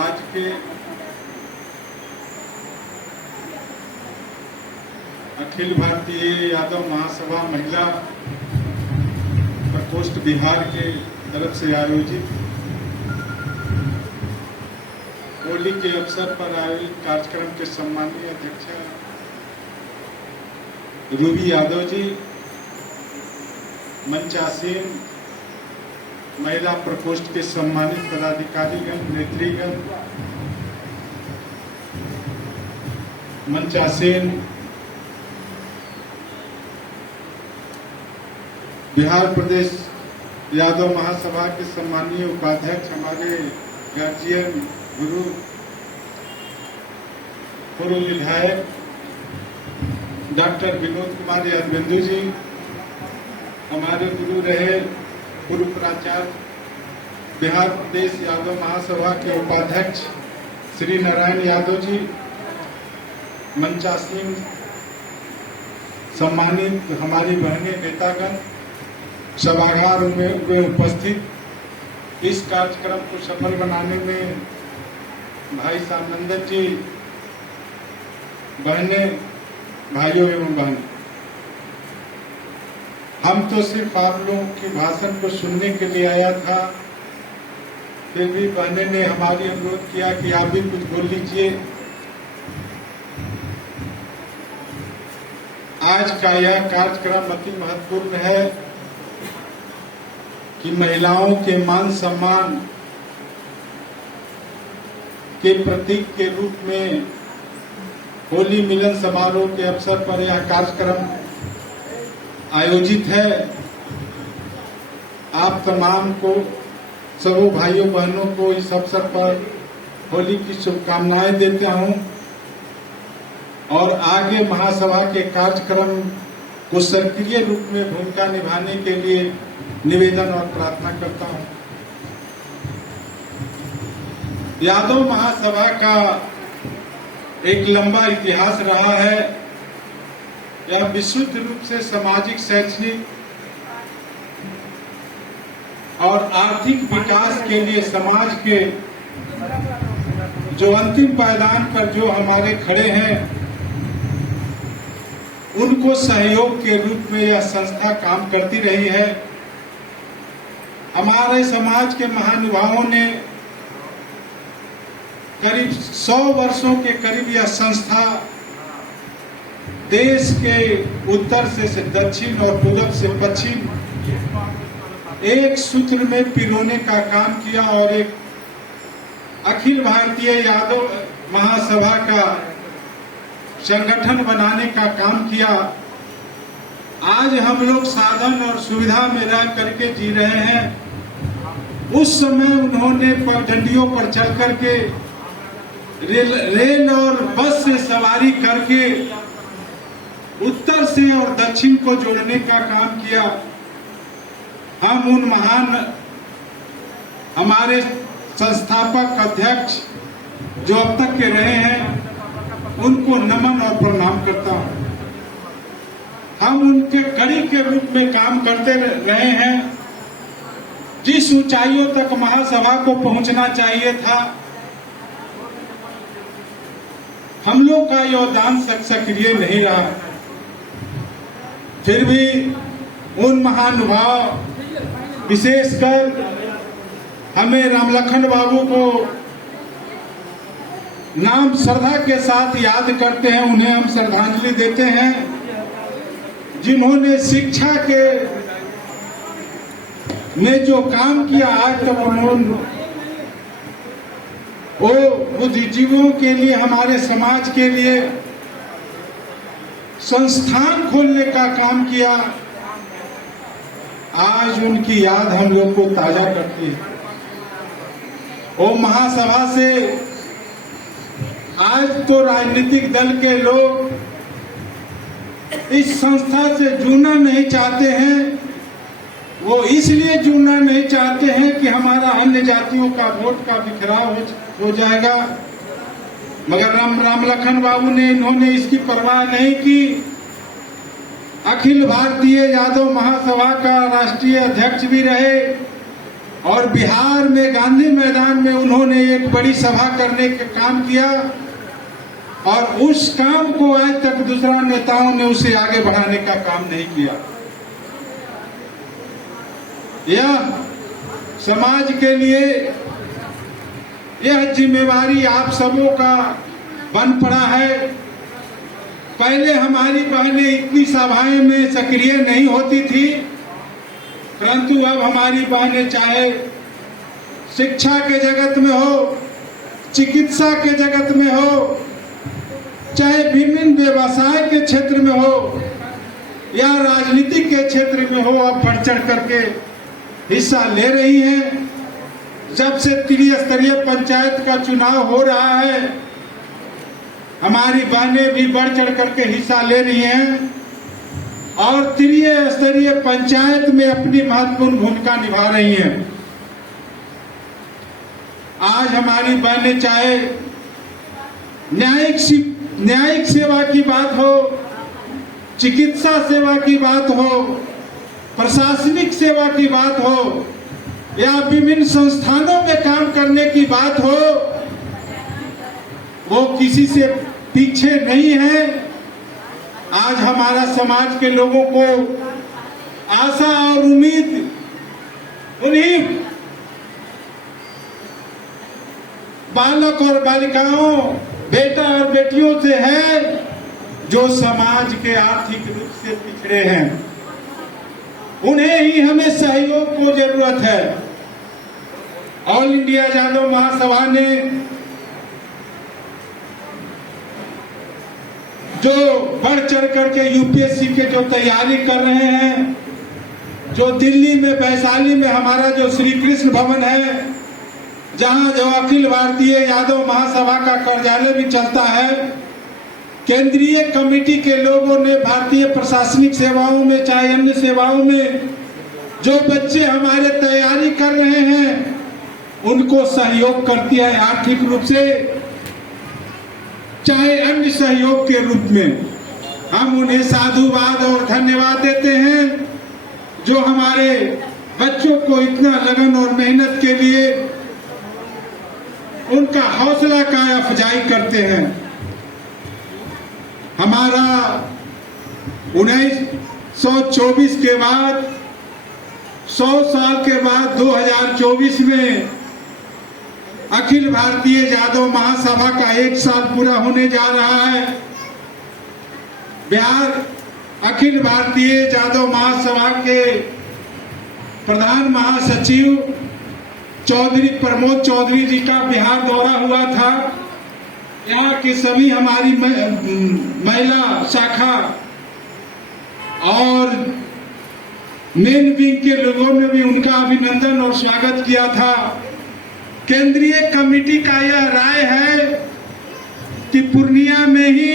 आज के अखिल भारतीय यादव महासभा महिला प्रकोष्ठ बिहार के तरफ से आयोजित होली के अवसर पर आयोजित कार्यक्रम के सम्मानीय अध्यक्षा रूबी यादव जी, मंचासीन महिला प्रकोष्ठ के सम्मानित पदाधिकारीगण, नेतृगण, मंचासीन बिहार प्रदेश यादव महासभा के सम्मानीय उपाध्यक्ष, हमारे गार्जियन, गुरु, पूर्व विधायक डॉक्टर विनोद कुमार यादवेंदु जी, हमारे गुरु रहे पूर्व प्राचार्य बिहार प्रदेश यादव महासभा के उपाध्यक्ष श्री नारायण यादव जी, मंचासीन सम्मानित हमारी बहनें, नेतागण, सभागार में उपस्थित इस कार्यक्रम को सफल बनाने में भाई सामनंदन जी, बहनें, भाइयों एवं बहनें, हम तो सिर्फ आप लोगों के भाषण को सुनने के लिए आया था, फिर भी बहनें ने हमारी अनुरोध किया कि आप भी कुछ बोल लीजिए। आज का यह कार्यक्रम अति महत्वपूर्ण है कि महिलाओं के मान सम्मान के प्रतीक के रूप में होली मिलन समारोह के अवसर पर यह कार्यक्रम आयोजित है। आप तमाम को, सभी भाइयों बहनों को इस अवसर पर होली की शुभकामनाएं देता हूं और आगे महासभा के कार्यक्रम को सक्रिय रूप में भूमिका निभाने के लिए निवेदन और प्रार्थना करता हूं। यादव महासभा का एक लंबा इतिहास रहा है। यह विशुद्ध रूप से सामाजिक, शैक्षणिक और आर्थिक विकास के लिए समाज के जो अंतिम पायदान पर जो हमारे खड़े हैं, उनको सहयोग के रूप में यह संस्था काम करती रही है। हमारे समाज के महानुभावों ने करीब 100 वर्षों के करीब यह संस्था देश के उत्तर से दक्षिण और पूरब से पश्चिम एक सूत्र में पिरोने का काम किया और एक अखिल भारतीय यादव महासभा का संगठन बनाने का काम किया। आज हम लोग साधन और सुविधा में रह करके जी रहे हैं। उस समय उन्होंने पगडंडियों पर चल करके रेल और बस से सवारी करके उत्तर से और दक्षिण को जोड़ने का काम किया। हम उन महान हमारे संस्थापक अध्यक्ष जो अब तक के रहे हैं, उनको नमन और प्रणाम करता हूं। हम उनके कड़ी के रूप में काम करते रहे हैं। जिस ऊंचाइयों तक महासभा को पहुंचना चाहिए था, हम लोग का योगदान सक्रिय नहीं रहा। फिर भी उन महानुभाव, विशेषकर हमें रामलखन बाबू को नाम श्रद्धा के साथ याद करते हैं, उन्हें हम श्रद्धांजलि देते हैं, जिन्होंने शिक्षा के में जो काम किया। आज तक उन्होंने वो बुद्धिजीवियों के लिए, हमारे समाज के लिए संस्थान खोलने का काम किया। आज उनकी याद हम लोग को ताजा करती है। वो महासभा से आज तो राजनीतिक दल के लोग इस संस्था से जुड़ना नहीं चाहते हैं। वो इसलिए जुड़ना नहीं चाहते हैं कि हमारा अन्य जातियों का वोट का बिखराव हो जाएगा। मगर रामलखन बाबू ने, इन्होंने इसकी परवाह नहीं की। अखिल भारतीय यादव महासभा का राष्ट्रीय अध्यक्ष भी रहे और बिहार में गांधी मैदान में उन्होंने एक बड़ी सभा करने का काम किया और उस काम को आज तक दूसरा नेताओं ने उसे आगे बढ़ाने का काम नहीं किया। यह समाज के लिए यह जिम्मेवारी आप सबों का बन पड़ा है। पहले हमारी बहनें इतनी सभाएं में सक्रिय नहीं होती थी, परंतु अब हमारी बहनें चाहे शिक्षा के जगत में हो, चिकित्सा के जगत में हो, चाहे विभिन्न व्यवसाय के क्षेत्र में हो या राजनीति के क्षेत्र में हो, अब बढ़ चढ़ करके हिस्सा ले रही हैं। जब से त्रिस्तरीय पंचायत का चुनाव हो रहा है, हमारी बहनें भी बढ़ चढ़ करके हिस्सा ले रही हैं और त्रिस्तरीय पंचायत में अपनी महत्वपूर्ण भूमिका निभा रही हैं। आज हमारी बहनें चाहे न्यायिक सेवा की बात हो, चिकित्सा सेवा की बात हो, प्रशासनिक सेवा की बात हो या विभिन्न संस्थानों में काम करने की बात हो, वो किसी से पीछे नहीं है। आज हमारा समाज के लोगों को आशा और उम्मीद उन्हीं बालक और बालिकाओं, बेटा और बेटियों से है जो समाज के आर्थिक रूप से पिछड़े हैं। उन्हें ही हमें सहयोग को जरूरत है। ऑल इंडिया यादव महासभा ने जो बढ़ चढ़ करके यूपीएससी के जो तैयारी कर रहे हैं, जो दिल्ली में वैशाली में हमारा जो श्री कृष्ण भवन है, जहां जो अखिल भारतीय यादव महासभा का कार्यालय भी चलता है, केंद्रीय कमेटी के लोगों ने भारतीय प्रशासनिक सेवाओं में चाहे अन्य सेवाओं में जो बच्चे हमारे तैयारी कर रहे हैं उनको सहयोग करती है, आर्थिक रूप से चाहे अन्य सहयोग के रूप में। हम उन्हें साधुवाद और धन्यवाद देते हैं जो हमारे बच्चों को इतना लगन और मेहनत के लिए उनका हौसला का अफजाई करते हैं। हमारा 1924 के बाद 100 साल के बाद 2024 में अखिल भारतीय यादव महासभा का 1 साल पूरा होने जा रहा है। बिहार अखिल भारतीय यादव महासभा के प्रधान महासचिव चौधरी प्रमोद चौधरी जी का बिहार दौरा हुआ था। यहाँ की सभी हमारी महिला शाखा और मेन विंग के लोगों ने भी उनका अभिनंदन और स्वागत किया था। केंद्रीय कमेटी का यह राय है कि पूर्णिया में ही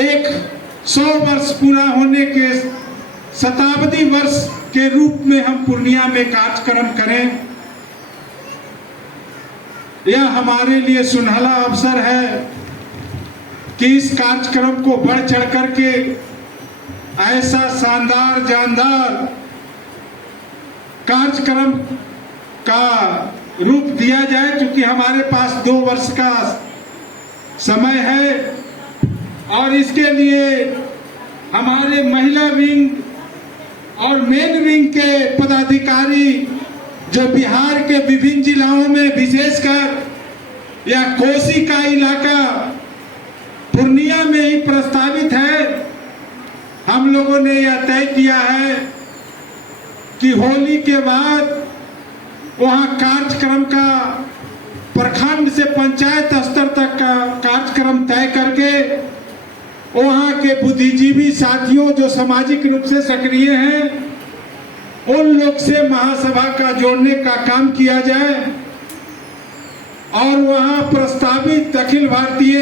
एक 100 वर्ष पूरा होने के शताब्दी वर्ष के रूप में हम पूर्णिया में कार्यक्रम करें। यह हमारे लिए सुनहला अवसर है कि इस कार्यक्रम को बढ़ चढ़ करके ऐसा शानदार जानदार कार्यक्रम का रूप दिया जाए, क्योंकि हमारे पास 2 वर्ष का समय है और इसके लिए हमारे महिला विंग और मेन विंग के पदाधिकारी जो बिहार के विभिन्न जिलाओं में विशेषकर या कोसी का इलाका पूर्णिया में ही प्रस्तावित है, हम लोगों ने यह तय किया है कि होली के बाद वहां कार्यक्रम का प्रखंड से पंचायत स्तर तक का कार्यक्रम तय करके वहां के बुद्धिजीवी साथियों जो सामाजिक रूप से सक्रिय हैं उन लोग से महासभा का जोड़ने का काम किया जाए और वहां प्रस्तावित अखिल भारतीय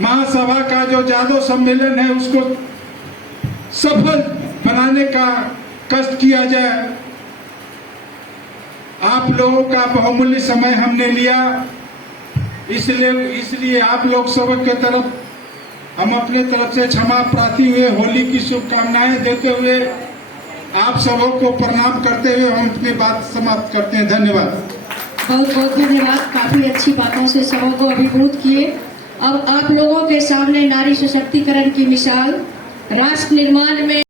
महासभा का जो यादव सम्मेलन है उसको सफल बनाने का कष्ट किया जाए। आप लोगों का बहुमूल्य समय हमने लिया, इसलिए आप लोग सब के तरफ हम अपने तरफ से क्षमा प्रार्थी हुए होली की शुभकामनाएं देते हुए आप सबों को प्रणाम करते हुए हम अपनी बात समाप्त करते हैं। धन्यवाद। बहुत बहुत धन्यवाद। काफी अच्छी बातों से सभा को अभिभूत किए। अब आप लोगों के सामने नारी सशक्तिकरण की मिसाल राष्ट्र निर्माण में